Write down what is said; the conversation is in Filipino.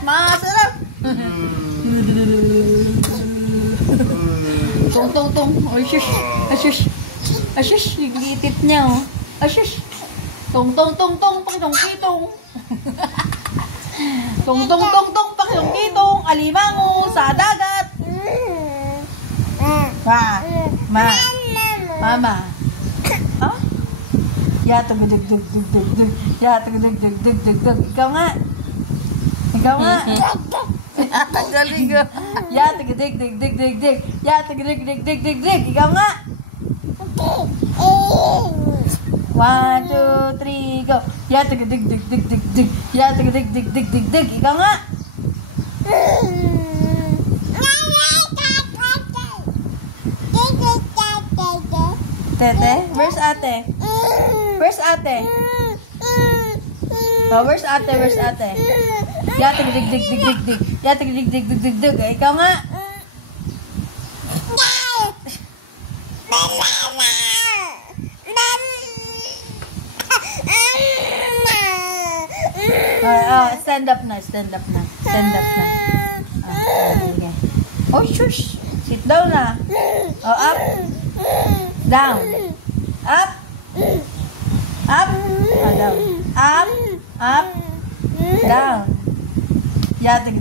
Masarap. Tong. Ay, shush. Ashush. Ashush. Iglitit niya, oh. Ashush. Tong. Pakitong-kitong. Tong. Pakitong-kitong. Alimango sa dagat. Mama. Ha? Yatag. Ikaw nga. Galing ka. Yatag. Ikaw nga. 1, 2, 3, go. Yatag. Ikaw nga. Tete? Where's ate? Where's ate? Oh, where's ate? Yatag. Ikaw nga. Stand up na. Okay. Oh, shush. Sit down na. Oh, up. Down. Up. Down. Up. Down. Yatag.